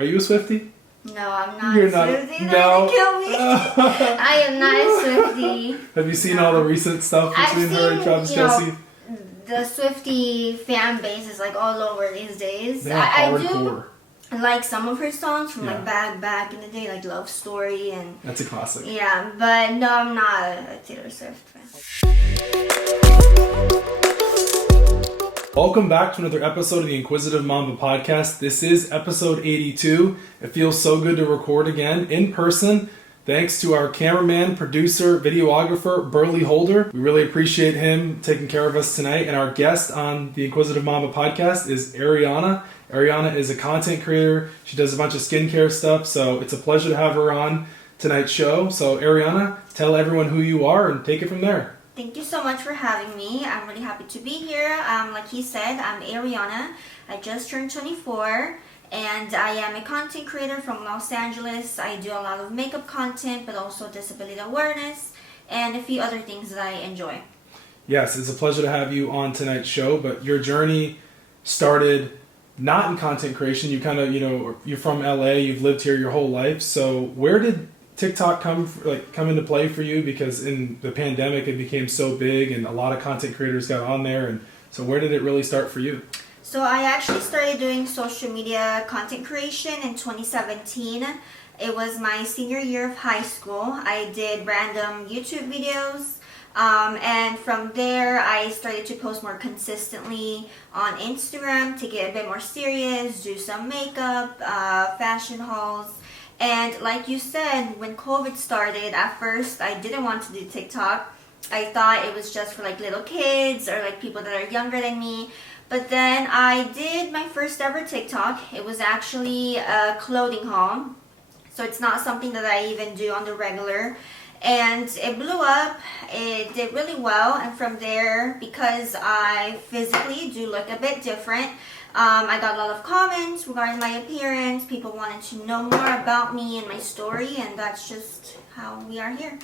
Are you a Swiftie? No, I'm not You're a not. Swiftie. No. They're gonna kill me. I am not a Swiftie. Have you seen all the recent stuff between her and Travis Kelce? The Swiftie fan base is like all over these days. They're hardcore. I do like some of her songs from like back in the day, like Love Story and. That's a classic. Yeah, but no, I'm not a Taylor Swift fan. Welcome back to another episode of the Inquisitive Mamba podcast. This is episode 82. It feels so good to record again in person. Thanks to our cameraman, producer, videographer, Burley Holder. We really appreciate him taking care of us tonight. And our guest on the Inquisitive Mamba podcast is Ariana. Ariana is a content creator. She does a bunch of skincare stuff, so it's a pleasure to have her on tonight's show. So Ariana, tell everyone who you are and take it from there. Thank you so much for having me. I'm really happy to be here. Like he said, I'm Ariana. I just turned 24 and I am a content creator from Los Angeles. I do a lot of makeup content, but also disability awareness and a few other things that I enjoy. Yes, it's a pleasure to have you on tonight's show, but your journey started not in content creation. You kind of, you're from LA, you've lived here your whole life. So where did TikTok come into play for you? Because in the pandemic it became so big and a lot of content creators got on there, and so where did it really start for you? So I actually started doing social media content creation in 2017. It was my senior year of high school. I did random YouTube videos, and from there I started to post more consistently on Instagram to get a bit more serious, do some makeup, fashion hauls. And like you said, when COVID started, at first I didn't want to do TikTok. I thought it was just for like little kids or like people that are younger than me. But then I did my first ever TikTok. It was actually a clothing haul. So it's not something that I even do on the regular. And it blew up. It did really well. And from there, because I physically do look a bit different, I got a lot of comments regarding my appearance. People wanted to know more about me and my story, and that's just how we are here.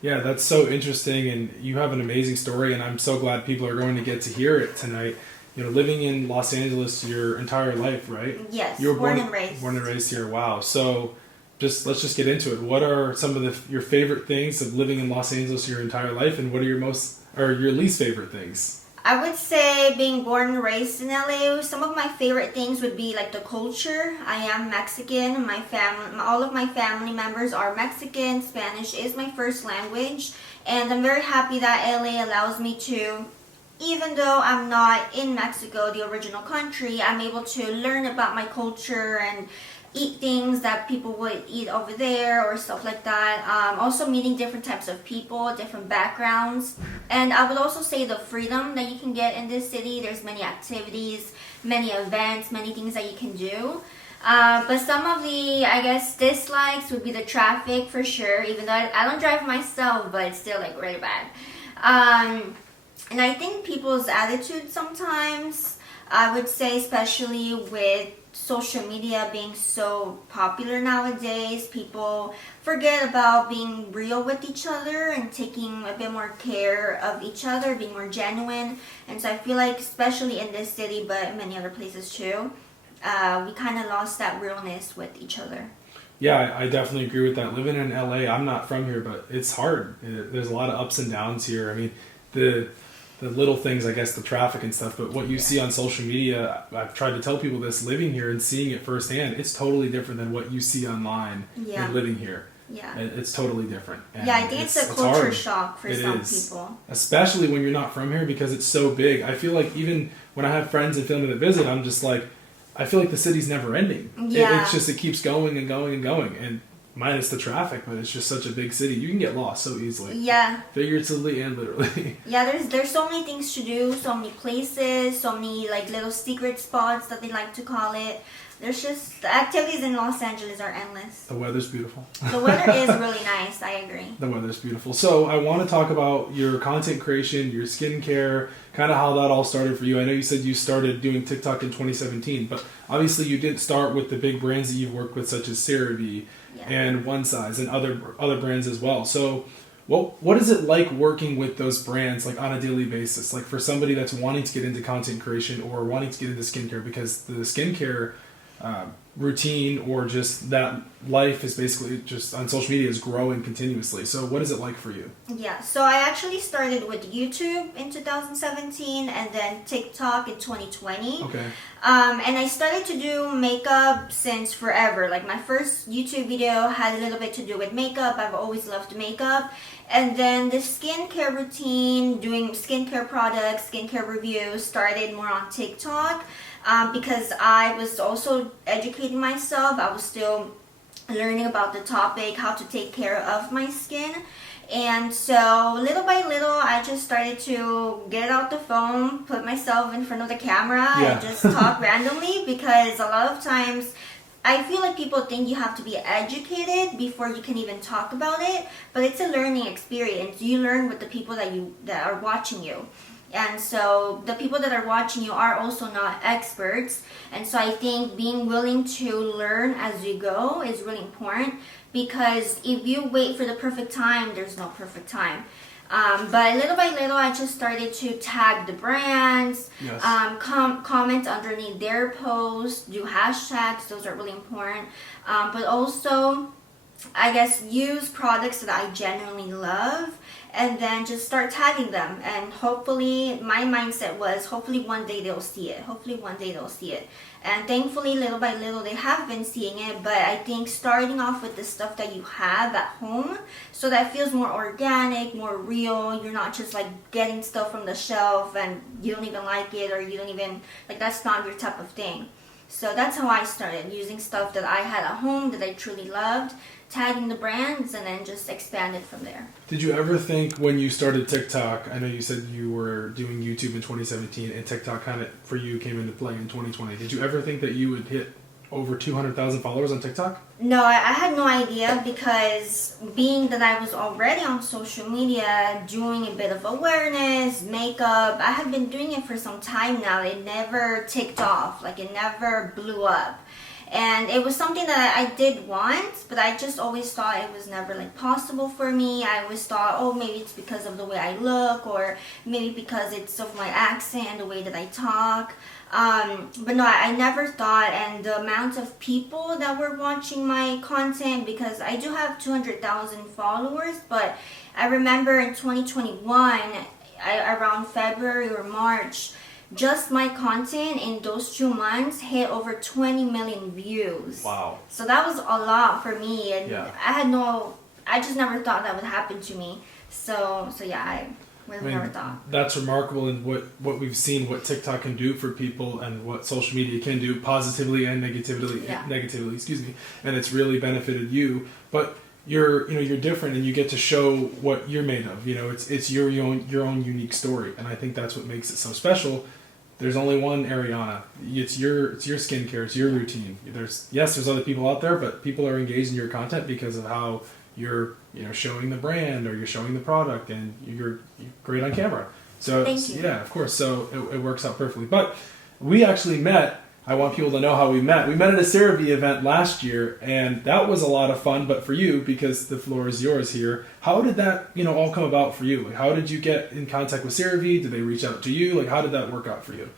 Yeah, that's so interesting, and you have an amazing story, and I'm so glad people are going to get to hear it tonight. Living in Los Angeles your entire life, right? Yes, you were born and raised. Born and raised here, wow. So let's just get into it. What are some of your favorite things of living in Los Angeles your entire life, and what are your least favorite things? I would say being born and raised in LA, some of my favorite things would be like the culture. I am Mexican. All of my family members are Mexican. Spanish is my first language. And I'm very happy that LA allows me to, even though I'm not in Mexico, the original country, I'm able to learn about my culture and eat things that people would eat over there or stuff like that. Also meeting different types of people, different backgrounds. And I would also say the freedom that you can get in this city. There's many activities, many events, many things that you can do. But some of the, I guess, dislikes would be the traffic for sure, even though I don't drive myself, but it's still like really bad. And I think people's attitude sometimes, I would say, especially with social media being so popular nowadays, people forget about being real with each other and taking a bit more care of each other, being more genuine. And so I feel like, especially in this city, but many other places too, we kind of lost that realness with each other. Yeah, I definitely agree with that. Living in LA, I'm not from here, but it's hard. There's a lot of ups and downs here. I mean, the little things, I guess, the traffic and stuff, but what you see on social media, I've tried to tell people this, living here and seeing it firsthand, it's totally different than what you see online and living here. Yeah. It's totally different. And I think it's a culture shock for some people. Especially when you're not from here because it's so big. I feel like even when I have friends and family that visit, I'm just like, I feel like the city's never ending. Yeah. It keeps going and going and going. And minus the traffic, but it's just such a big city. You can get lost so easily. Yeah. Figuratively and literally. Yeah, there's so many things to do, so many places, so many like little secret spots that they like to call it. There's just, the activities in Los Angeles are endless. The weather's beautiful. The weather is really nice, I agree. The weather's beautiful. So I want to talk about your content creation, your skincare, kind of how that all started for you. I know you said you started doing TikTok in 2017, but obviously you didn't start with the big brands that you've worked with, such as Cerave and One Size and other brands as well. So what is it like working with those brands like on a daily basis? Like for somebody that's wanting to get into content creation or wanting to get into skincare, because the skincare routine or just that life is basically just on social media is growing continuously. So what is it like for you? Yeah, so I actually started with YouTube in 2017 and then TikTok in 2020. Okay. And I started to do makeup since forever. Like my first YouTube video had a little bit to do with makeup. I've always loved makeup. And then the skincare routine, doing skincare products, skincare reviews started more on TikTok. Because I was also educating myself. I was still learning about the topic, how to take care of my skin. And so little by little, I just started to get out the phone, put myself in front of the camera, and just talk randomly, because a lot of times I feel like people think you have to be educated before you can even talk about it, but it's a learning experience. You learn with the people that are watching you. And so the people that are watching you are also not experts. And so I think being willing to learn as you go is really important, because if you wait for the perfect time, there's no perfect time. But little by little, I just started to tag the brands, comment underneath their posts, do hashtags. Those are really important. But also, I guess, use products that I genuinely love, and then just start tagging them. And hopefully, my mindset was, hopefully one day they'll see it. Hopefully one day they'll see it. And thankfully, little by little, they have been seeing it. But I think starting off with the stuff that you have at home, so that feels more organic, more real. You're not just like getting stuff from the shelf and you don't even like it, or you don't even, like, that's not your type of thing. So that's how I started, using stuff that I had at home that I truly loved, tagging the brands, and then just expanded from there. Did you ever think when you started TikTok, I know you said you were doing YouTube in 2017 and TikTok kind of for you came into play in 2020. Did you ever think that you would hit over 200,000 followers on TikTok? No, I had no idea, because being that I was already on social media doing a bit of awareness, makeup, I have been doing it for some time now. It never ticked off, like it never blew up. And it was something that I did want, but I just always thought it was never like possible for me. I always thought, oh, maybe it's because of the way I look, or maybe because it's of my accent and the way that I talk. But no, I never thought. And the amount of people that were watching my content, because I do have 200,000 followers, but I remember in 2021, around February or March, just my content in those 2 months hit over 20 million views. Wow. So that was a lot for me, and Yeah. I just never thought that would happen to me. So yeah, I never thought. That's remarkable, in what we've seen, what TikTok can do for people, and what social media can do positively and negatively, excuse me. And it's really benefited you. But you're different, and you get to show what you're made of. It's your own unique story, and I think that's what makes it so special. There's only one Ariana. It's your skincare. It's your routine. There's other people out there, but people are engaged in your content because of how you're showing the brand, or you're showing the product, and you're great on camera. So Thank you. Yeah, of course. So it works out perfectly. But we actually met. I want people to know how we met. We met at a Cerave event last year, and that was a lot of fun. But for you, because the floor is yours here, how did that all come about for you? Like, how did you get in contact with Cerave? Did they reach out to you? Like, how did that work out for you?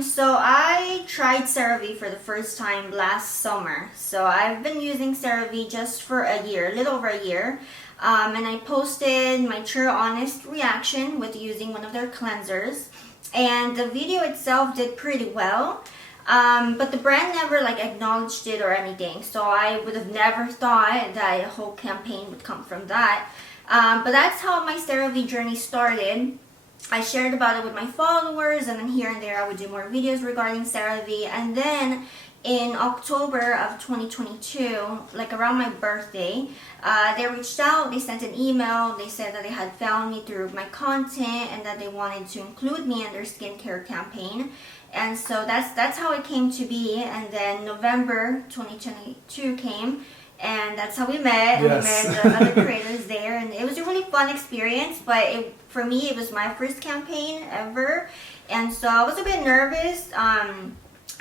So I tried Cerave for the first time last summer. So I've been using Cerave just for a year, a little over a year. And I posted my true honest reaction with using one of their cleansers. And the video itself did pretty well. But the brand never acknowledged it or anything. So I would have never thought that a whole campaign would come from that. But that's how my Cerave journey started. I shared about it with my followers, and then here and there I would do more videos regarding Cerave. And then in October of 2022, around my birthday, they reached out, they sent an email, they said that they had found me through my content and that they wanted to include me in their skincare campaign. And so that's how it came to be. And then November 2022 came, and that's how we met. Yes. And we met the other creators there, and it was a really fun experience. But for me, it was my first campaign ever, and so I was a bit nervous.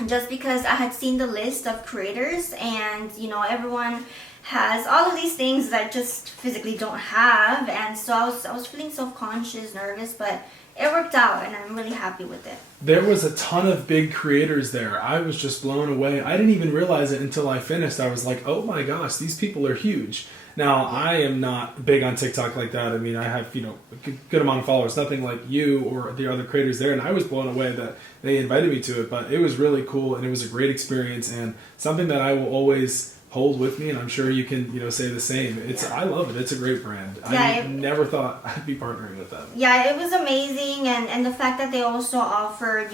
Just because I had seen the list of creators, and everyone has all of these things that I just physically don't have, and so I was feeling self-conscious, nervous, but it worked out, and I'm really happy with it. There was a ton of big creators there. I was just blown away. I didn't even realize it until I finished. I was like, oh my gosh, these people are huge. Now, I am not big on TikTok like that. I mean, I have, a good amount of followers, nothing like you or the other creators there, and I was blown away that they invited me to it, but it was really cool, and it was a great experience, and something that I will always hold with me, and I'm sure you can, say the same. I love it. It's a great brand. Yeah, I never thought I'd be partnering with them. Yeah, it was amazing, and the fact that they also offered,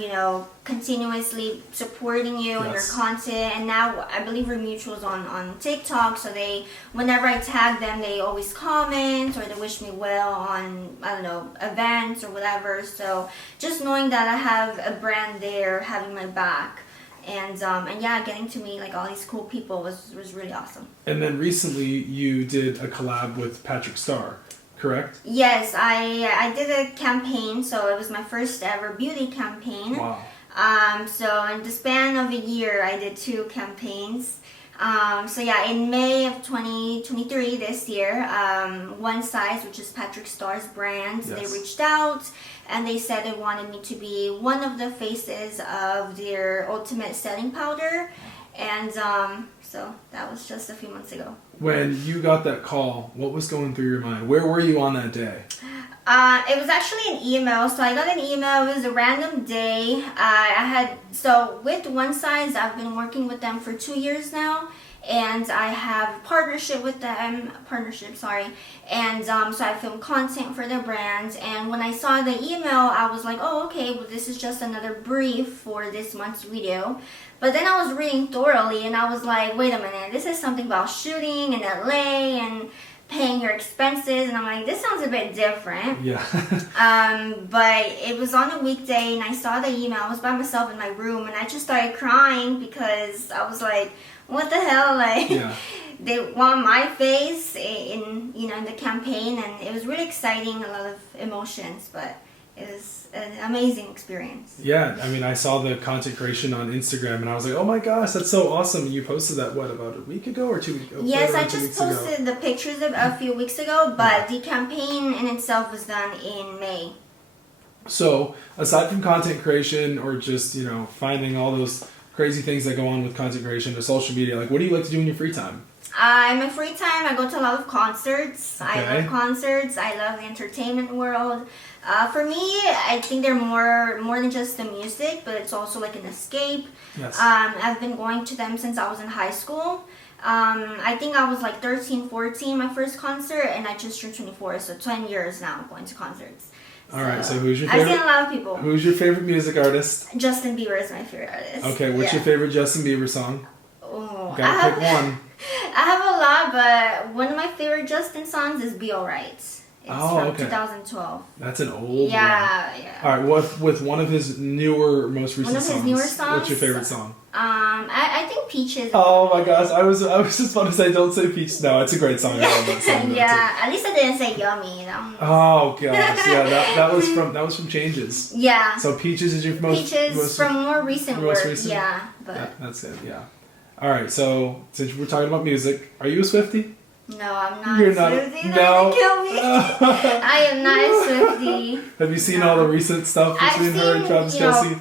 continuously supporting you and your content, and now I believe we're mutuals on TikTok, so whenever I tag them, they always comment or they wish me well on, events or whatever, so just knowing that I have a brand there having my back. And yeah, getting to meet all these cool people was really awesome. And then recently you did a collab with Patrick Starrr, correct? Yes, I did a campaign, so it was my first ever beauty campaign. Wow. So in the span of a year, I did 2 campaigns. So yeah, in May of 2023 this year, One Size, which is Patrick Starr's brand, they reached out and they said they wanted me to be one of the faces of their ultimate setting powder, and so that was just a few months ago. When you got that call, what was going through your mind? Where were you on that day? It was actually an email. So I got an email. It was a random day. With One Size, I've been working with them for 2 years now, and I have a partnership with them. And so I film content for their brand. And when I saw the email, I was like, oh, okay, well, this is just another brief for this month's video. But then I was reading thoroughly, and I was like, wait a minute, this is something about shooting in LA and paying your expenses, and I'm like, this sounds a bit different. Yeah. But it was on a weekday, and I saw the email. I was by myself in my room, and I just started crying because I was like, what the hell? They want my face in the campaign, and it was really exciting, a lot of emotions, but it was an amazing experience. Yeah, I mean, I saw the content creation on Instagram, and I was like, oh my gosh, that's so awesome. You posted that, about a week ago or 2 weeks ago? Yes, I just posted the pictures a few weeks ago, but the campaign in itself was done in May. So, aside from content creation or just, finding all those crazy things that go on with content creation or social media, what do you like to do in your free time? In my free time, I go to a lot of concerts. Okay. I love concerts. I love the entertainment world. For me, I think they're more than just the music, but it's also like an escape. Yes. I've been going to them since I was in high school. I think I was 13, 14, my first concert, and I just turned 24, so 10 years now going to concerts. All right, so who's your favorite? I've seen a lot of people. Who's your favorite music artist? Justin Bieber is my favorite artist. Okay, what's your favorite Justin Bieber song? Oh, Gotta pick one. I have a lot, but one of my favorite Justin songs is Be Alright. It's from 2012. That's an old one. Yeah. All right, with one of his most recent songs. One of his newer songs. What's your favorite song? I think Peaches. Oh my gosh, I was just about to say don't say Peach. No, it's a great song. I love that song. Yeah, at least I didn't say Yummy. Oh gosh, yeah, that was from Changes. Yeah. So Peaches is your most from more recent work. Yeah, but that's it. Yeah. All right, so since we're talking about music, are you a Swiftie? No, I'm not. You're not. Swiftie. No. That kill me. I am not a Swiftie. Have you seen all the recent stuff between her and Travis Kelce?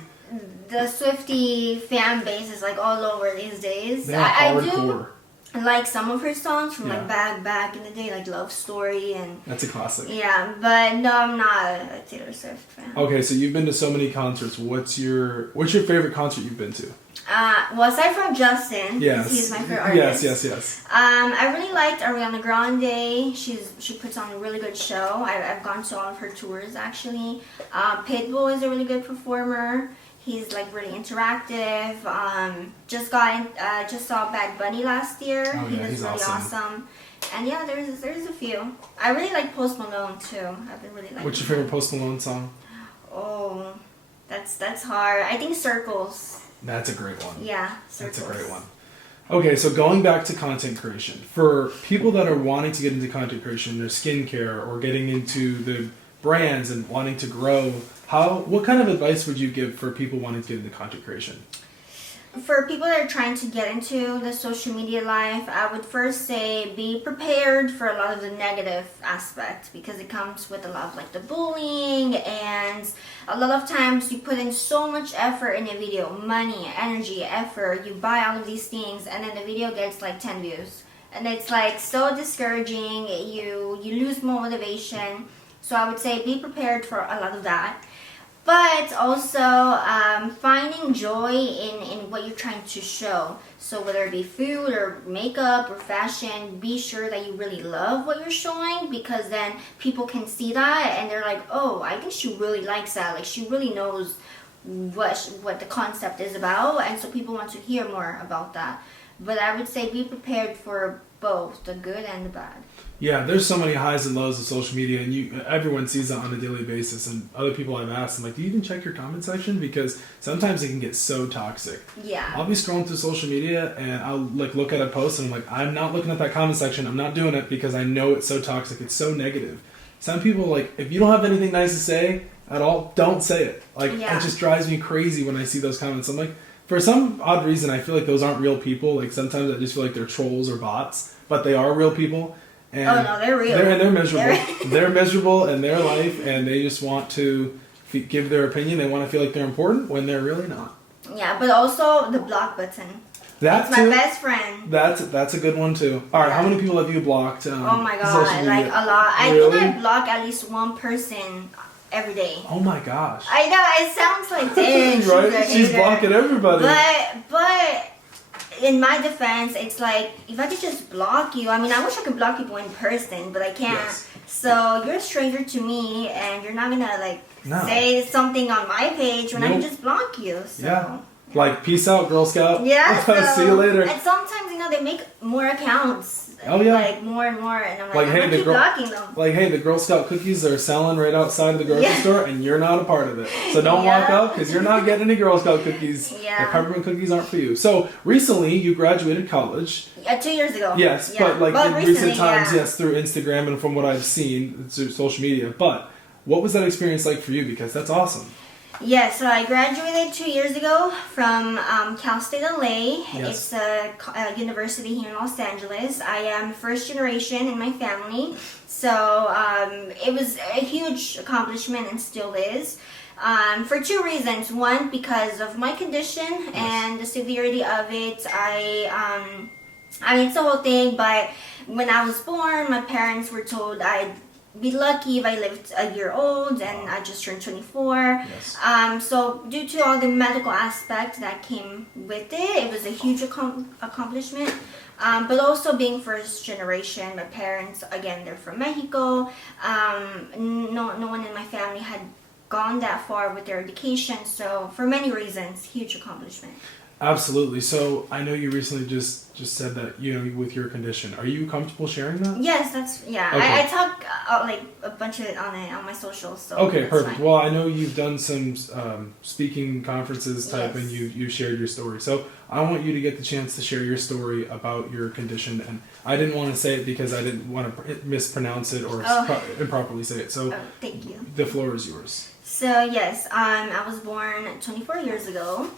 The Swiftie fan base is all over these days. They're hardcore. I like some of her songs from back in the day, like Love Story and. That's a classic. Yeah, but no, I'm not a Taylor Swift fan. Okay, so you've been to so many concerts. What's your favorite concert you've been to? Well, aside from Justin, he's my favorite artist. Yes. I really liked Ariana Grande. She puts on a really good show. I've gone to all of her tours actually. Pitbull is a really good performer. He's really interactive. Just saw Bad Bunny last year. Oh, yeah, he's really awesome. And yeah, there's a few. I really like Post Malone too. I've been really liking. What's your favorite Post Malone song? Oh, that's hard. I think Circles. That's a great one. Yeah, Circles. That's a great one. Okay, so going back to content creation, for people that are wanting to get into content creation, or skincare, or getting into the brands and wanting to grow, what kind of advice would you give for people wanting to get into content creation? For people that are trying to get into the social media life, I would first say be prepared for a lot of the negative aspects, because it comes with a lot of like the bullying, and a lot of times you put in so much effort in a video, money, energy, effort, you buy all of these things, and then the video gets like 10 views. And it's like so discouraging, you lose motivation. So I would say be prepared for a lot of that. But also finding joy in what you're trying to show. So whether it be food or makeup or fashion, be sure that you really love what you're showing, because then people can see that and they're like, oh, I think she really likes that. Like, she really knows what the concept is about, and so people want to hear more about that. But I would say be prepared for both the good and the bad. Yeah, there's so many highs and lows of social media, and everyone sees that on a daily basis. And other people I've asked, I'm like, do you even check your comment section? Because sometimes it can get so toxic. Yeah. I'll be scrolling through social media, and I'll like look at a post, and I'm like, I'm not looking at that comment section. I'm not doing it because I know it's so toxic. It's so negative. Some people, like, if you don't have anything nice to say at all, don't say it. Like, It just drives me crazy when I see those comments. I'm like, for some odd reason, I feel like those aren't real people. Like, sometimes I just feel like they're trolls or bots, but they are real people. And oh no, they're real. They're miserable. They're miserable in their life, and they just want to give their opinion. They want to feel like they're important when they're really not. Yeah, but also the block button. That's my best friend. That's a good one too. All right, how many people have you blocked? Oh my god, like a lot. Really? I think I block at least one person every day. Oh my gosh. I know, it sounds like dang, right? She's blocking everybody. But in my defense, it's like, if I could just block you, I mean, I wish I could block people in person, but I can't. Yes. So you're a stranger to me, and you're not gonna say something on my page when I can just block you. So. Yeah. Like, peace out, Girl Scout. Yeah. So, see you later. And sometimes, they make more accounts. Oh yeah. Like more and more, and I'm like, hey, I'm keep blocking them. Like, hey, the Girl Scout cookies are selling right outside of the grocery store, and you're not a part of it. So don't walk out, because you're not getting any Girl Scout cookies. Yeah. The peppermint cookies aren't for you. So recently, you graduated college. 2 years ago. Yes, yeah. but in recently, recent times, yes, through Instagram and from what I've seen through social media. But what was that experience like for you? Because that's awesome. Yeah, so I graduated 2 years ago from Cal State LA. Yes. It's a university here in Los Angeles. I am first generation in my family, so it was a huge accomplishment and still is. For two reasons. One, because of my condition and the severity of it. I mean, it's the whole thing, but when I was born, my parents were told I'd be lucky if I lived a year old, and I just turned 24. Yes. So due to all the medical aspect that came with it, it was a huge accomplishment. But also being first generation, my parents, again, they're from Mexico. No one in my family had gone that far with their education, so for many reasons, huge accomplishment. Absolutely. So I know you recently just said that, with your condition. Are you comfortable sharing that? Yes, yeah. Okay. I talk like a bunch of it on my socials. So okay, that's perfect. fine. Well, I know you've done some speaking conferences type, and you shared your story. So I want you to get the chance to share your story about your condition. And I didn't want to say it because I didn't want to mispronounce it or improperly say it. So thank you. The floor is yours. So yes, I was born 24 years ago.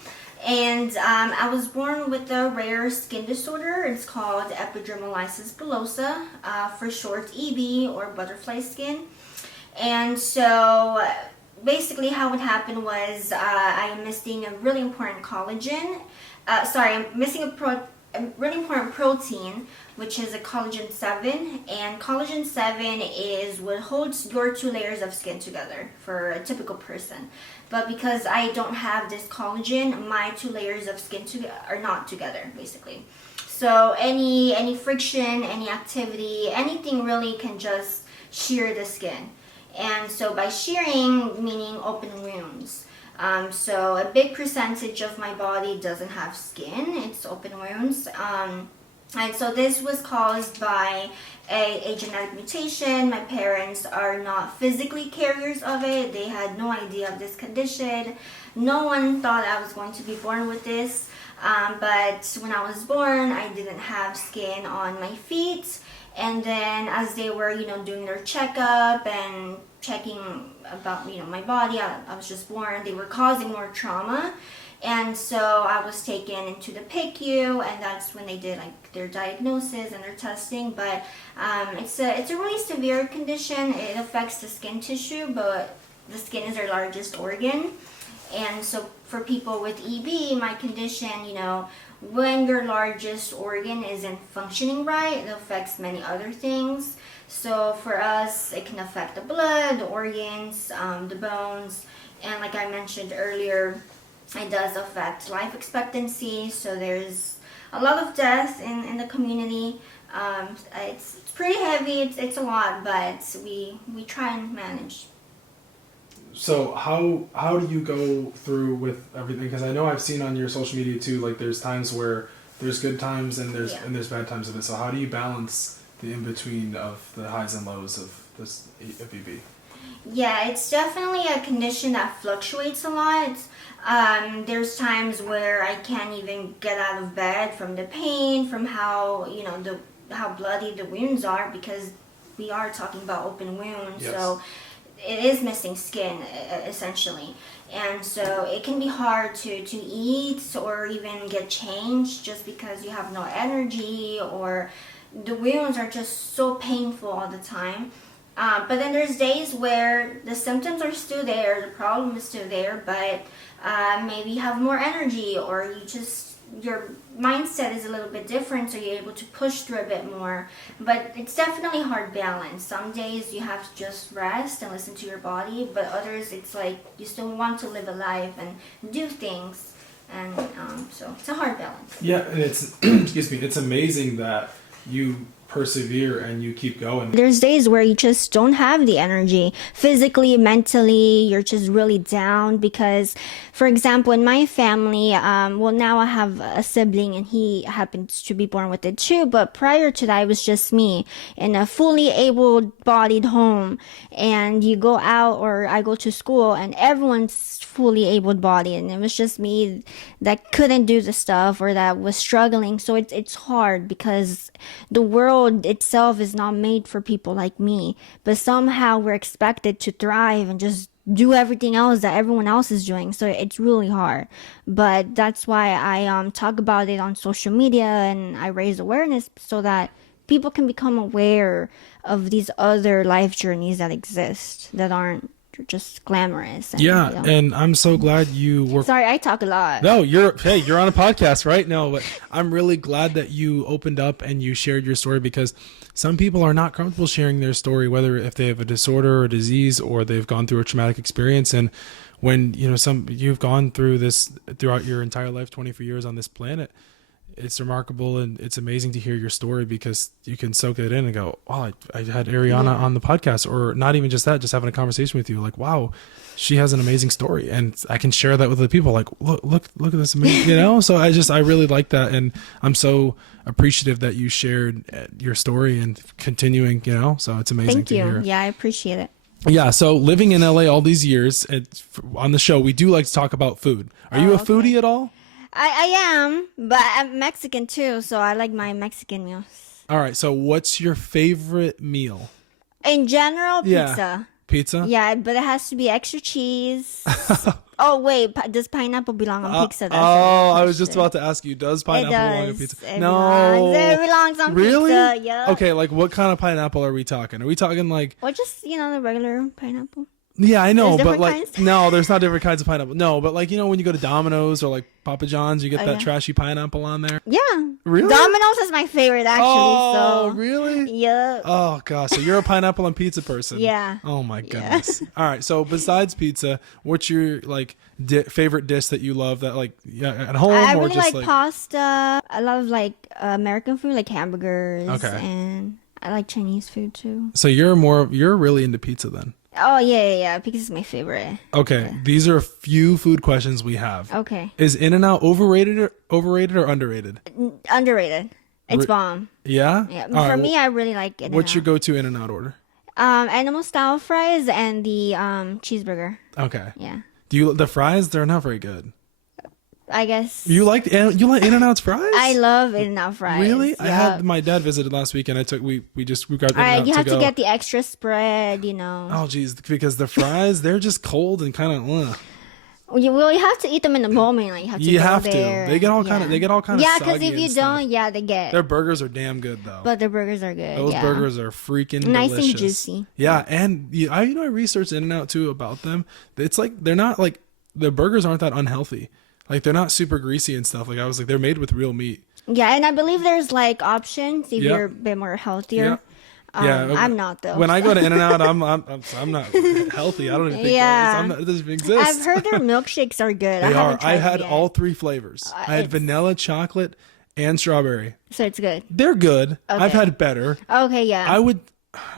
And I was born with a rare skin disorder. It's called Epidermolysis Bullosa, for short EB, or butterfly skin. And so basically how it happened was I'm missing a really important collagen. I'm missing a really important protein, which is a collagen 7. And collagen 7 is what holds your 2 layers of skin together for a typical person. But because I don't have this collagen, my 2 layers of skin are not together, basically. So any friction, any activity, anything really can just shear the skin. And so by shearing, meaning open wounds. So a big percentage of my body doesn't have skin, it's open wounds. And so this was caused by a genetic mutation. My parents are not physically carriers of it. They had no idea of this condition. No one thought I was going to be born with this. But when I was born, I didn't have skin on my feet. And then as they were, doing their checkup and checking about, my body, I was just born, they were causing more trauma. And so I was taken into the PICU, and that's when they did like their diagnosis and their testing. But it's a really severe condition. It affects the skin tissue, but the skin is our largest organ. And so for people with EB, my condition, you know, when your largest organ isn't functioning right, it affects many other things. So for us, it can affect the blood, the organs, the bones, and like I mentioned earlier, it does affect life expectancy. So there's a lot of death in the community. It's pretty heavy. It's a lot, but we try and manage. So how do you go through with everything? Because I know I've seen on your social media too, like there's times where there's good times and there's bad times of it. So how do you balance the in between of the highs and lows of this EB? Yeah, it's definitely a condition that fluctuates a lot. There's times where I can't even get out of bed from the pain, from how, you know, how bloody the wounds are, because we are talking about open wounds. Yes. So it is missing skin, essentially. And so it can be hard to eat or even get changed just because you have no energy, or the wounds are just so painful all the time. But then there's days where the symptoms are still there, the problem is still there, but maybe you have more energy, or your mindset is a little bit different, so you're able to push through a bit more. But it's definitely hard balance. Some days you have to just rest and listen to your body, but others it's like you still want to live a life and do things, and so it's a hard balance. Yeah, and it's excuse me, it's amazing that you persevere and you keep going. There's days where you just don't have the energy physically, mentally, you're just really down because, for example, in my family, well, now I have a sibling and he happens to be born with it too, but prior to that it was just me in a fully able-bodied home, and you go out, or I go to school and everyone's fully able-bodied, and it was just me that couldn't do the stuff or that was struggling. So it's hard because the world itself is not made for people like me, but somehow we're expected to thrive and just do everything else that everyone else is doing. So it's really hard, but that's why I talk about it on social media and I raise awareness so that people can become aware of these other life journeys that exist that aren't just glamorous. And, yeah, you know. and I'm so glad you were. Sorry, I talk a lot. No, you're on a podcast, right? No, but I'm really glad that you opened up and you shared your story, because some people are not comfortable sharing their story, whether if they have a disorder or a disease or they've gone through a traumatic experience. And when you've gone through this throughout your entire life, 24 years on this planet, it's remarkable and it's amazing to hear your story, because you can soak it in and go, wow, I had Ariana on the podcast, or not even just that, just having a conversation with you, like, wow, she has an amazing story, and I can share that with the people, like, look at this amazing, so I really like that, and I'm so appreciative that you shared your story and continuing, so it's amazing. Thank to you. hear. Yeah, I appreciate it. Yeah, so living in LA all these years, on the show we do like to talk about food. Are you a foodie at all? I am, but I'm Mexican too, so I like my Mexican meals. All right, so what's your favorite meal? In general, Yeah. pizza. Pizza? Yeah, but it has to be extra cheese. Oh, wait, does pineapple belong on pizza? That's I was just about to ask you, does pineapple belong on pizza? It belongs on Really? pizza, yeah. Okay, like what kind of pineapple are we talking? Are we talking like... Or just, the regular pineapple. Yeah, I know, There's but like, kinds? no, there's not different kinds of pineapple. No, but like, when you go to Domino's or like Papa John's, you get that trashy pineapple on there. Yeah. Really? Domino's is my favorite, actually. Oh, so. really? Yeah. Oh, gosh. So you're a pineapple and pizza person. Yeah. Oh, my goodness. All right. So besides pizza, what's your like favorite dish that you love that like at home I or really just like pasta. I love like American food, like hamburgers. Okay. And I like Chinese food too. So you're really into pizza then? Oh, yeah. Pizza is my favorite. Okay. Yeah. These are a few food questions we have. Okay. Is In-N-Out overrated or underrated? Underrated. It's bomb. Yeah? Yeah. All For right, me, I really like it. What's your go-to In-N-Out order? Animal style fries and the cheeseburger. Okay. Yeah. The fries? They're not very good. I guess. You like In-N-Out's fries? I love In-N-Out fries. Really? Yep. I had my dad visited last week, and we got In-N-Out you have to to go. get the extra spread, Oh geez, because the fries they're just cold and kind of. You have to eat them in the moment. Like, you have to go there. They get all kind of. They get all kind of. Yeah, because if you don't, they get. Their burgers are damn good though. But their burgers are good. Those burgers are freaking nice delicious. and juicy. Yeah, and I researched In-N-Out too about them. It's like they're not like the burgers aren't that unhealthy. Like they're not super greasy and stuff. Like I was like they're made with real meat. Yeah, and I believe there's like options if you're a bit more healthier. Yeah. I'm not though. When I go to In-N-Out, I'm not healthy. I don't even think it doesn't even exist. I've heard their milkshakes are good. They are. I had all 3 flavors. I had vanilla, chocolate, and strawberry. So it's good. They're good. Okay. I've had better. Okay, yeah. I would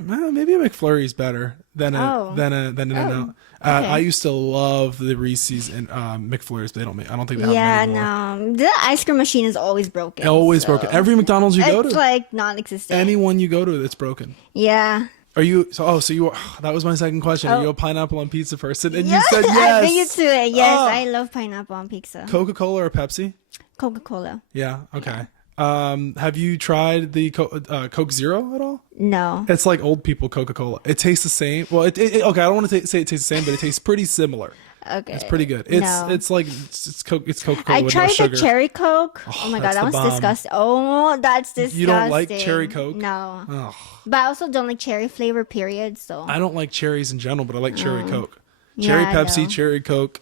maybe a McFlurry's better than an In-N-Out. Okay. I used to love the Reese's and McFlurry's, but they don't make. I don't think they have them anymore. No. The ice cream machine is always broken. Always broken. Every McDonald's you go to, it's like non-existent. anyone you go to, it's broken. Yeah. Are you? That was my second question. Are you a pineapple on pizza person? And Yeah, you said yes. I beat you to it. Yes, I love pineapple on pizza. Coca-Cola or Pepsi? Coca-Cola. Yeah. Okay. Have you tried the Coke Zero at all? No. It's like old people Coca-Cola. It tastes the same. Well, okay. I don't want to say it tastes the same, but it tastes pretty similar. Okay. It's pretty good. It's like it's Coca-Cola I with tried no sugar. the cherry Coke. Oh my god, that was disgusting. Oh, that's disgusting. You don't like cherry Coke? No. Ugh. But I also don't like cherry flavor, period. So I don't like cherries in general, but I like cherry Coke. Cherry Pepsi, no. cherry Coke.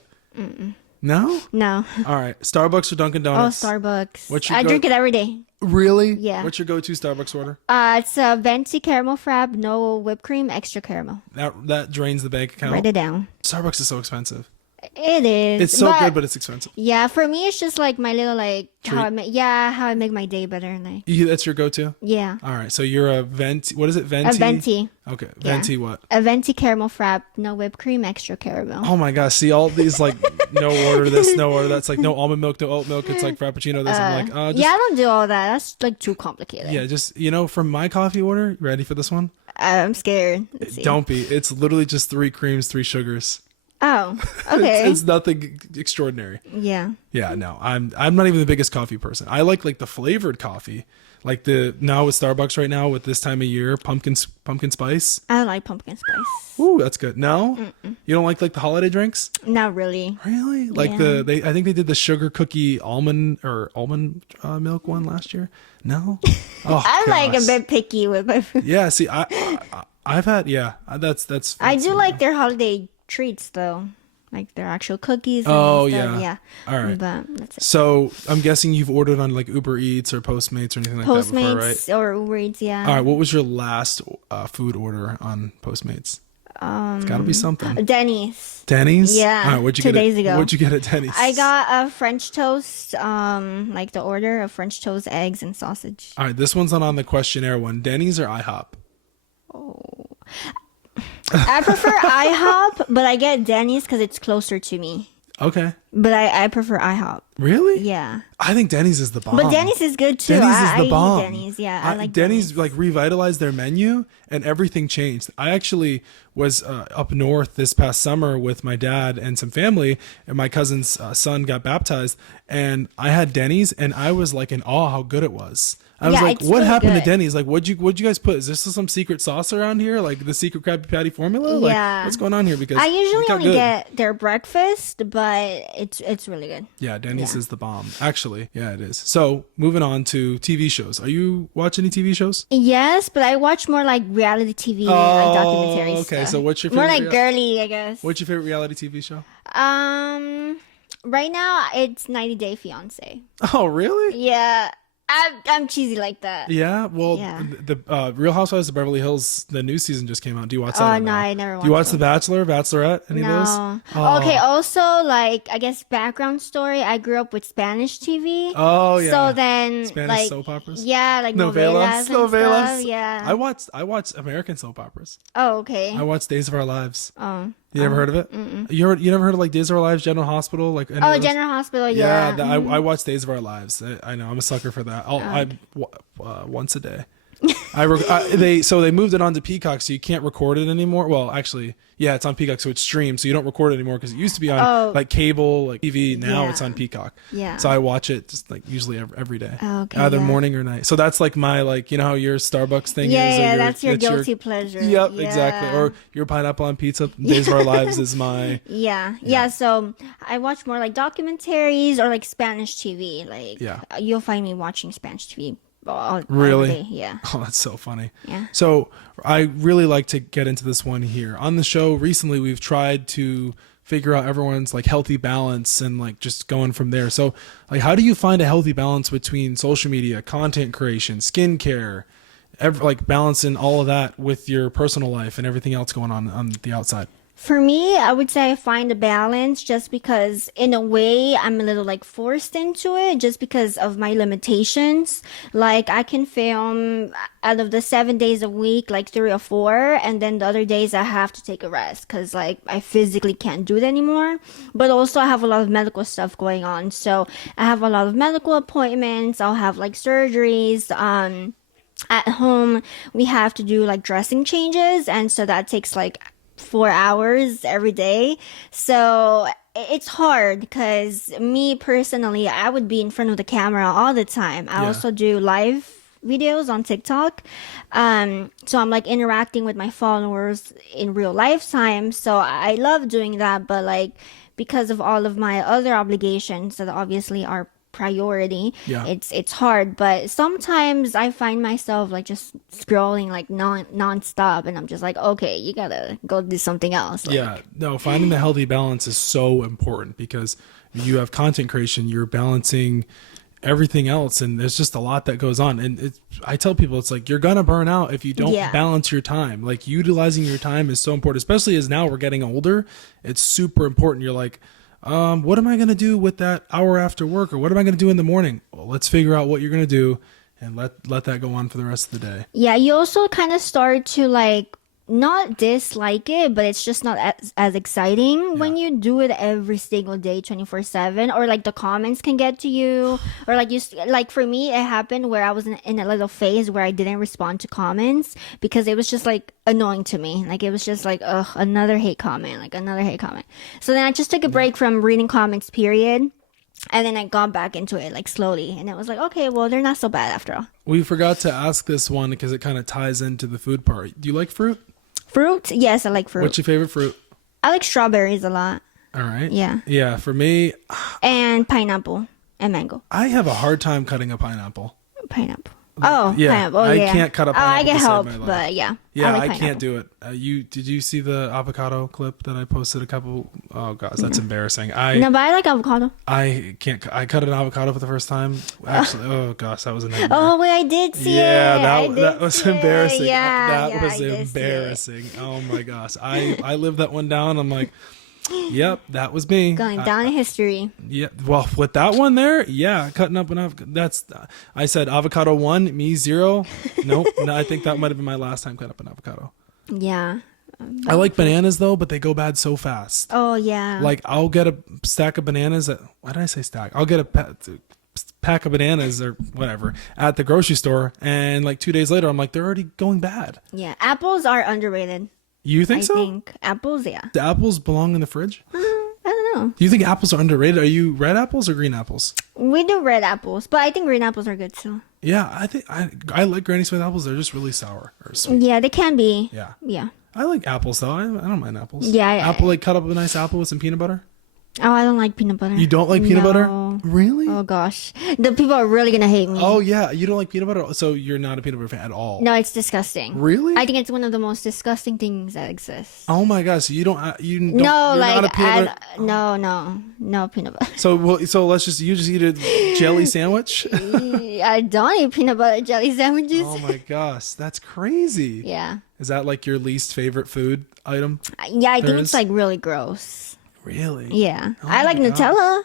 No? No. All right. Starbucks or Dunkin' Oh, Donuts? Starbucks. I drink it every day. Really? Yeah. What's your go-to Starbucks order? It's a venti caramel frap, no whipped cream, extra caramel. That drains the bank account. Write it down. Starbucks is so expensive. It is. It's so good, but it's expensive. Yeah, for me, it's just like my little how I make my day better. Like That's your go-to? Yeah. All right. So you're a venti. What is it? Venti? A venti. Okay. Venti what? A venti caramel frap, no whipped cream, extra caramel. Oh my gosh. See all these like no order this, no order that's like no almond milk, no oat milk. It's like Frappuccino this. I'm like, I don't do all that. That's like too complicated. Yeah, just from my coffee order, ready for this one? I'm scared. Let's see. Don't be. It's literally just 3 creams, 3 sugars. Oh, okay. It's nothing extraordinary. Yeah. Yeah, no. I'm not even the biggest coffee person. I like the flavored coffee. Like now with Starbucks right now with this time of year, pumpkin spice. I like pumpkin spice. Ooh, that's good. No? You don't like the holiday drinks? Not really. Really? Like I think they did the sugar cookie almond milk one last year. No? Oh, I'm like a bit picky with my food. Yeah, see I've had that's I do like their holiday treats though, like their actual cookies and yeah all right, but that's it. So I'm guessing you've ordered on like Uber Eats or Postmates or anything like that before, right? Or Uber Eats, yeah. All right, what was your last food order on Postmates? It's gotta be something. Denny's. Yeah. All right, what'd you 2 days ago. What'd you get at Denny's? I got a French toast, like the order of French toast, eggs, and sausage. All right, this one's not on the questionnaire one. Denny's or IHOP? I prefer IHOP, but I get Denny's because it's closer to me. Okay. But I prefer IHOP. Really? Yeah. I think Denny's is the bomb. But Denny's is good too. Denny's is the bomb. I eat Denny's, yeah. I like Denny's like revitalized their menu and everything changed. I actually was up north this past summer with my dad and some family, and my cousin's son got baptized, and I had Denny's, and I was like in awe how good it was. I was like, what happened to Denny's? Like, what'd you guys put? Is this some secret sauce around here? Like the secret Krabby Patty formula? Yeah. Like, what's going on here? Because I usually only get their breakfast, but it's really good. Yeah, Denny's is the bomb. Actually, yeah, it is. So moving on to TV shows. Are you watching any TV shows? Yes, but I watch more like reality TV and like documentary stuff. Okay, so what's your favorite? More like girly, I guess. What's your favorite reality TV show? Right now it's 90 Day Fiance. Oh, really? Yeah. I'm cheesy like that. Yeah, well, the Real Housewives of Beverly Hills, the new season just came out. Do you watch that? Oh no, I never watched. Do you watch The Bachelor, Bachelorette, any of those? Oh. Okay. Also, like I guess background story. I grew up with Spanish TV. Oh yeah. So then, Spanish soap operas. Yeah, like novelas. Stuff. Yeah. I watched American soap operas. Oh, okay. I watched Days of Our Lives. Oh. You never heard of it? You never heard of like Days of Our Lives, General Hospital, like? General Hospital. Yeah. I watch Days of Our Lives. I know I'm a sucker for that. I once a day. They moved it onto Peacock, so you can't record it anymore. Well, actually, yeah, it's on Peacock, so it's streamed, so you don't record it anymore because it used to be on like cable, like TV. Now it's on Peacock. Yeah. So I watch it just like usually every day, Okay, either morning or night. So that's like my you know how your Starbucks thing is. Yeah, that's your guilty pleasure. Yep, yeah. exactly. Or your pineapple on pizza. Days of Our Lives is my. Yeah. So I watch more like documentaries or like Spanish TV. Like you'll find me watching Spanish TV. Really? Yeah. Oh, that's so funny. Yeah. So I really like to get into this one here. On the show recently, we've tried to figure out everyone's like healthy balance and like just going from there. So like, how do you find a healthy balance between social media, content creation, skincare, like balancing all of that with your personal life and everything else going on the outside? For me, I would say I find a balance just because in a way I'm a little like forced into it just because of my limitations. Like I can film out of the 7 days a week, like 3 or 4. And then the other days I have to take a rest because like I physically can't do it anymore. But also I have a lot of medical stuff going on. So I have a lot of medical appointments. I'll have like surgeries. At home, we have to do like dressing changes. And so that takes like 4 hours every day. So it's hard because me personally, I would be in front of the camera all the time. I also do live videos on TikTok. So I'm like interacting with my followers in real life time. So I love doing that. But like because of all of my other obligations that obviously are priority, it's hard. But sometimes I find myself like just scrolling like non-stop and I'm just like, okay, you gotta go do something else. Like, finding the healthy balance is so important because you have content creation, you're balancing everything else, and there's just a lot that goes on. And I tell people it's like you're gonna burn out if you don't balance your time. Like utilizing your time is so important, especially as now we're getting older. It's super important. You're like, what am I going to do with that hour after work, or what am I going to do in the morning? Well, let's figure out what you're going to do and let that go on for the rest of the day. Yeah, you also kind of start to like not dislike it, but it's just not as exciting when you do it every single day 24/7, or like the comments can get to you, or like for me it happened where I was in a little phase where I didn't respond to comments because it was just like annoying to me. Like it was just like, ugh, another hate comment. So then I just took a break from reading comments, period. And then I got back into it like slowly, and it was like, okay, well, they're not so bad after all. We forgot to ask this one because it kind of ties into the food part. Do you like fruit? Fruit? Yes, I like fruit. What's your favorite fruit? I like strawberries a lot. All right. Yeah. Yeah, for me. And pineapple and mango. I have a hard time cutting a pineapple. Pineapple. Pineapple. I can't cut a pineapple. I get help, but yeah. Yeah, I can't do it. Did you see the avocado clip that I posted a couple? Oh gosh, that's embarrassing. No, but I like avocado. I can't. I cut an avocado for the first time. Actually, oh gosh, that was a nightmare. Oh wait, I did see it. Yeah, that was embarrassing. Yeah, that was embarrassing. Oh my gosh, I lived that one down. I'm like, yep, that was me. Going down in history. Yeah, well, with that one there, cutting up I said avocado 1, me 0. Nope, no, I think that might have been my last time cutting up an avocado. Yeah. I like bananas though, but they go bad so fast. Oh yeah. Like I'll get a stack of bananas why did I say stack? I'll get a pack of bananas or whatever at the grocery store, and like 2 days later, I'm like, they're already going bad. Yeah, apples are underrated. You think so? I think apples, yeah. Do apples belong in the fridge? I don't know. Do you think apples are underrated? Are you red apples or green apples? We do red apples, but I think green apples are good too. Yeah, I think I like Granny Smith apples. They're just really sour or sweet. Yeah, they can be. Yeah. Yeah. I like apples though. I don't mind apples. Yeah. Like cut up a nice apple with some peanut butter. Oh, I don't like peanut butter. You don't like peanut butter? Really? Oh gosh, the people are really gonna hate me. Oh yeah, you don't like peanut butter, so you're not a peanut butter fan at all. No, it's disgusting. Really? I think it's one of the most disgusting things that exists. Oh my gosh, you don't. No, like not a peanut butter? no peanut butter. So you just eat a jelly sandwich? I don't eat peanut butter jelly sandwiches. Oh my gosh, that's crazy. Yeah. Is that like your least favorite food item? Yeah, I think it's like really gross. Really? Yeah. Oh I like Nutella.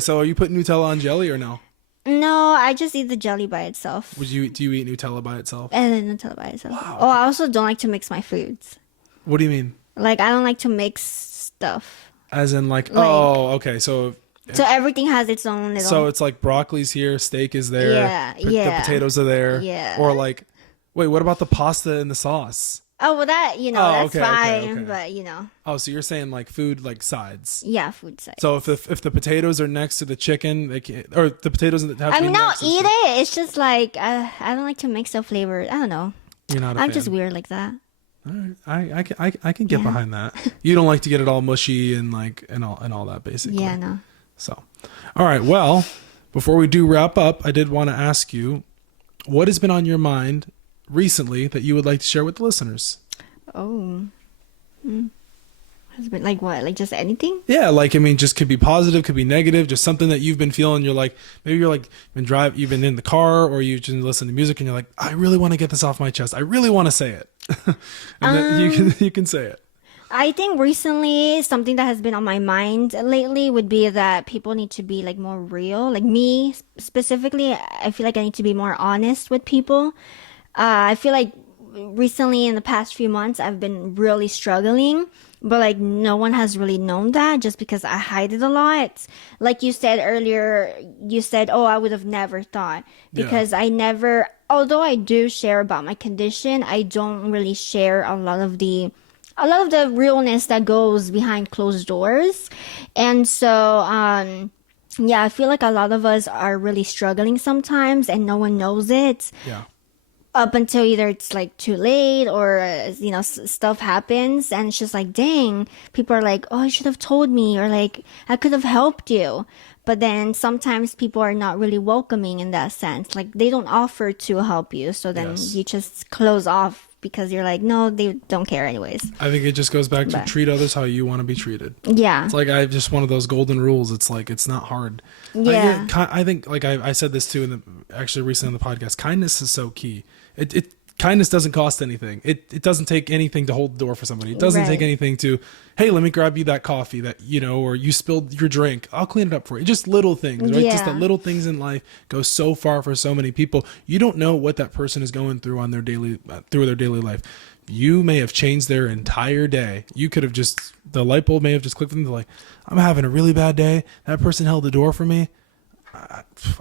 So are you putting Nutella on jelly or no? No, I just eat the jelly by itself. Do you eat Nutella by itself? And then Nutella by itself. Wow. Oh, I also don't like to mix my foods. What do you mean? Like, I don't like to mix stuff. As in okay, so everything has its own little... So it's like broccoli's here, steak is there, the potatoes are there. Yeah. Or like Wait, what about the pasta and the sauce? Oh, well, that, that's okay, fine, okay. but. Oh, so you're saying like food, like sides. Yeah, food sides. So if the potatoes are next to the chicken, they can't, or the potatoes have to I be mean, I'll next to eat it. It's just like, I don't like to mix up flavors. I don't know. You're not a I'm fan. just weird like that. All right. I can get behind that. You don't like to get it all mushy and all that basically. Yeah, no. So, all right. Well, before we do wrap up, I did want to ask you, what has been on your mind recently that you would like to share with the listeners? Oh. Has been like what? Like just anything? Yeah, just could be positive, could be negative, just something that you've been feeling. You're like, maybe you're like you've been in the car, or you just listen to music and you're like, I really want to get this off my chest. I really want to say it. And then you can say it. I think recently something that has been on my mind lately would be that people need to be like more real. Like me specifically, I feel like I need to be more honest with people. I feel like recently in the past few months I've been really struggling, but like no one has really known that just because I hide it a lot. Like you said earlier, oh, I would have never thought, because although I do share about my condition, I don't really share a lot of the realness that goes behind closed doors. And so yeah, I feel like a lot of us are really struggling sometimes and no one knows it. Yeah. Up until either it's like too late or stuff happens and it's just like, dang, people are like, oh, you should have told me, or like I could have helped you. But then sometimes people are not really welcoming in that sense. Like they don't offer to help you, so then you just close off because you're like, no, they don't care anyways. I think it just goes back to treat others how you want to be treated. Yeah. It's like I have just one of those golden rules. It's like, it's not hard. Yeah. I think like I said this too actually recently in the podcast, kindness is so key. Kindness doesn't cost anything. It doesn't take anything to hold the door for somebody. It doesn't take anything to, hey, let me grab you that coffee that, or you spilled your drink. I'll clean it up for you. Just little things, right? Yeah. Just the little things in life go so far for so many people. You don't know what that person is going through on their daily life. You may have changed their entire day. You could have the light bulb may have just clicked for them. They're like, I'm having a really bad day. That person held the door for me.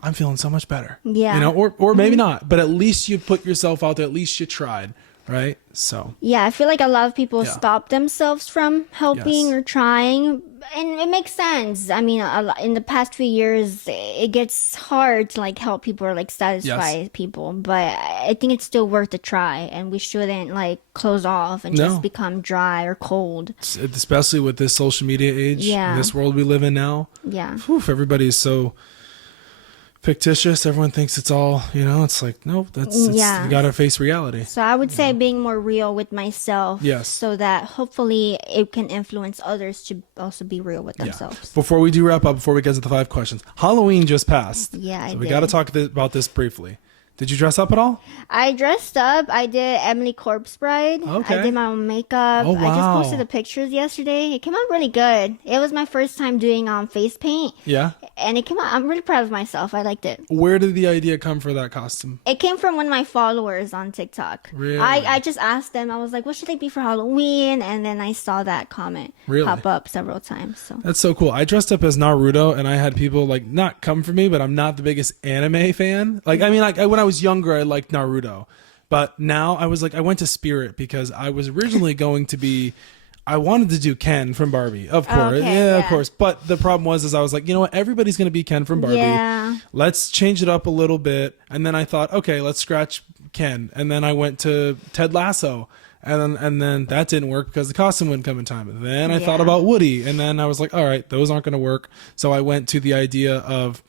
I'm feeling so much better. Yeah. Or maybe not, but at least you put yourself out there. At least you tried, right? So. Yeah, I feel like a lot of people stop themselves from helping or trying, and it makes sense. I mean, in the past few years, it gets hard to like help people or like satisfy people, but I think it's still worth a try, and we shouldn't like close off and just become dry or cold. Especially with this social media age, this world we live in now. Yeah. Everybody's so fictitious. Everyone thinks it's all, it's like, nope, you gotta face reality. So I would say being more real with myself, so that hopefully it can influence others to also be real with themselves. Before we do wrap up, before we get to the 5 questions, Halloween just passed. Yeah, so we gotta talk about this briefly. Did you dress up at all? I dressed up. I did Emily Corpse Bride. Okay. I did my own makeup. Oh, wow. I just posted the pictures yesterday. It came out really good. It was my first time doing face paint. Yeah. And it came out, I'm really proud of myself. I liked it. Where did the idea come for that costume? It came from one of my followers on TikTok. Really? I just asked them, I was like, what should they be for Halloween? And then I saw that comment pop up several times. So that's so cool. I dressed up as Naruto, and I had people like not come for me, but I'm not the biggest anime fan. Like, I mean, like when I was younger, I liked Naruto, but now I was like, I went to Spirit because I was originally going to be, I wanted to do Ken from Barbie, of course. Of course. But the problem was, I was like, you know what? Everybody's going to be Ken from Barbie. Yeah. Let's change it up a little bit. And then I thought, okay, let's scratch Ken. And then I went to Ted Lasso. And then that didn't work because the costume wouldn't come in time. Then I thought about Woody. And then I was like, all right, those aren't going to work. So I went to the idea of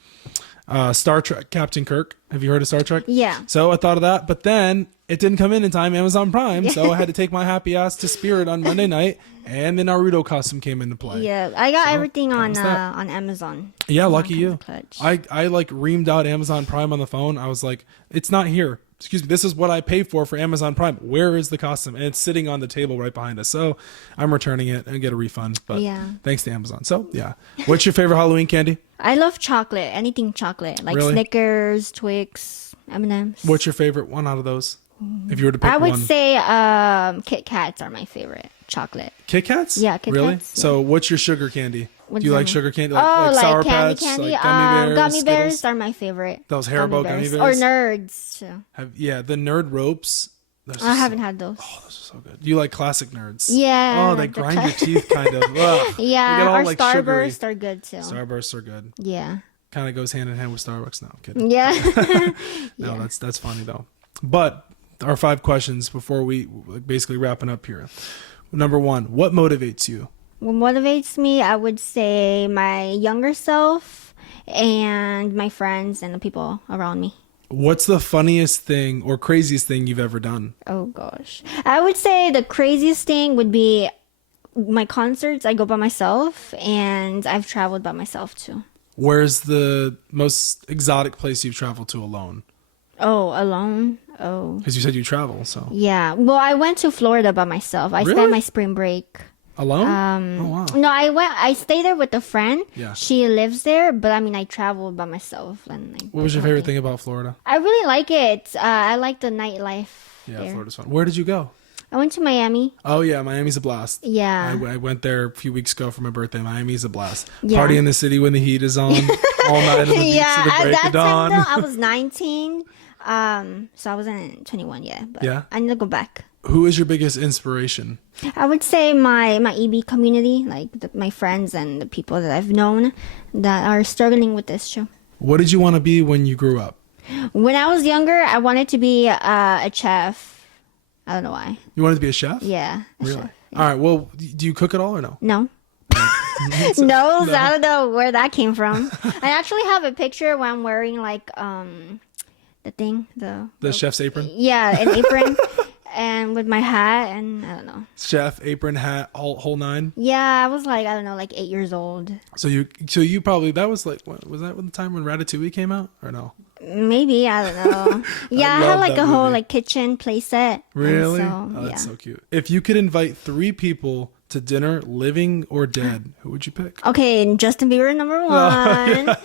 Star Trek Captain Kirk. Have you heard of Star Trek? Yeah. So I thought of that, but then it didn't come in time, Amazon Prime. So I had to take my happy ass to Spirit on Monday night, and the Naruto costume came into play. Yeah, I got everything on Amazon. Yeah, lucky you. I like reamed out Amazon Prime on the phone. I was like, it's not here. Excuse me, this is what I pay for Amazon Prime. Where is the costume? And it's sitting on the table right behind us. So I'm returning it and get a refund. But thanks to Amazon. So yeah. What's your favorite Halloween candy? I love chocolate. Anything chocolate. Like Snickers, Twix, M&M's. What's your favorite one out of those? If you were to pick one. I would say Kit Kats are my favorite chocolate. Kit Kats? Yeah, Kit really? Kats. Yeah. So what's your sugar candy? Do you like sugar candy? Like Sour candy Patch, candy? like gummy bears? Gummy bears are my favorite. Those Haribo gummy bears? Or Nerds. The Nerd Ropes I haven't had those. Oh, those are so good. You like classic nerds? Yeah. Oh, they grind your teeth kind of. Ugh. Yeah, They get all, our like, Starbursts sugary. are good too. Starbursts are good. Yeah. Kind of goes hand in hand with Starbucks. No, I'm kidding. Yeah. No, Yeah. that's funny though. But our 5 questions before we basically wrapping up here. Number 1, what motivates you? What motivates me, I would say my younger self and my friends and the people around me. What's the funniest thing or craziest thing you've ever done? Oh gosh. I would say the craziest thing would be my concerts. I go by myself and I've traveled by myself too. Where's the most exotic place you've traveled to alone? Oh, alone? Oh. Because you said you travel, so. Yeah. Well, I went to Florida by myself. I Really? spent my spring break. Alone? Oh, wow. No, I stayed there with a friend. Yeah. She lives there, but I mean, I traveled by myself. And What was your favorite thing about Florida? I really like it. I like the nightlife Yeah, there. Florida's fun. Where did you go? I went to Miami. Oh, yeah, Miami's a blast. Yeah. I went there a few weeks ago for my birthday. Miami's a blast. Yeah. Party in the city when the heat is on. All night on the beach Yeah, to the at break that of dawn. time though, I was 19. So I wasn't 21 yet. But Yeah? I need to go back. Who is your biggest inspiration? I would say my EB community, like my friends and the people that I've known that are struggling with this too. What did you want to be when you grew up? When I was younger, I wanted to be a chef. I don't know why. You wanted to be a chef? Yeah. A Really? chef. All right. Well, do you cook at all or no? No. No, I don't know where that came from. I actually have a picture where I'm wearing like the thing, The chef's apron? yeah, an apron and with my hat and I don't know. Chef, apron, hat, whole nine. Yeah, I was like, I don't know, like 8 years old. So you probably, that was like, what, was that the time when Ratatouille came out or no? Maybe, I don't know. Yeah, I had love like that a whole movie. like kitchen play set. Really? And so, Oh, that's yeah. so cute. If you could invite 3 people to dinner, living or dead, who would you pick? Okay, Justin Bieber number 1.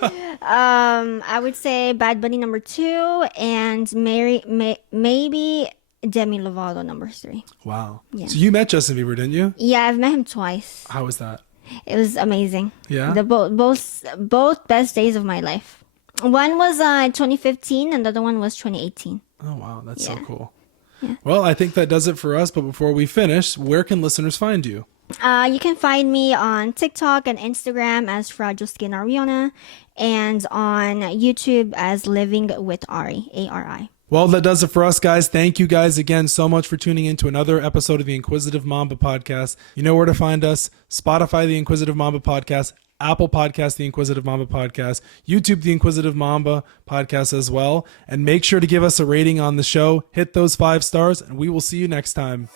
I would say Bad Bunny number 2 and maybe Demi Lovato number 3. Wow. Yeah. So you met Justin Bieber, didn't you? Yeah, I've met him twice. How was that? It was amazing. Yeah? The both best days of my life. One was 2015 and the other one was 2018. Oh, wow. That's so Yeah. cool. Yeah. Well, I think that does it for us. But before we finish, where can listeners find you? You can find me on TikTok and Instagram as FragileskinAriana and on YouTube as Living with Ari, A-R-I. Well, that does it for us, guys. Thank you guys again so much for tuning in to another episode of the Inquisitive Mamba Podcast. You know where to find us. Spotify, the Inquisitive Mamba Podcast. Apple Podcast, the Inquisitive Mamba Podcast. YouTube, the Inquisitive Mamba Podcast as well. And make sure to give us a rating on the show. Hit those 5 stars, and we will see you next time.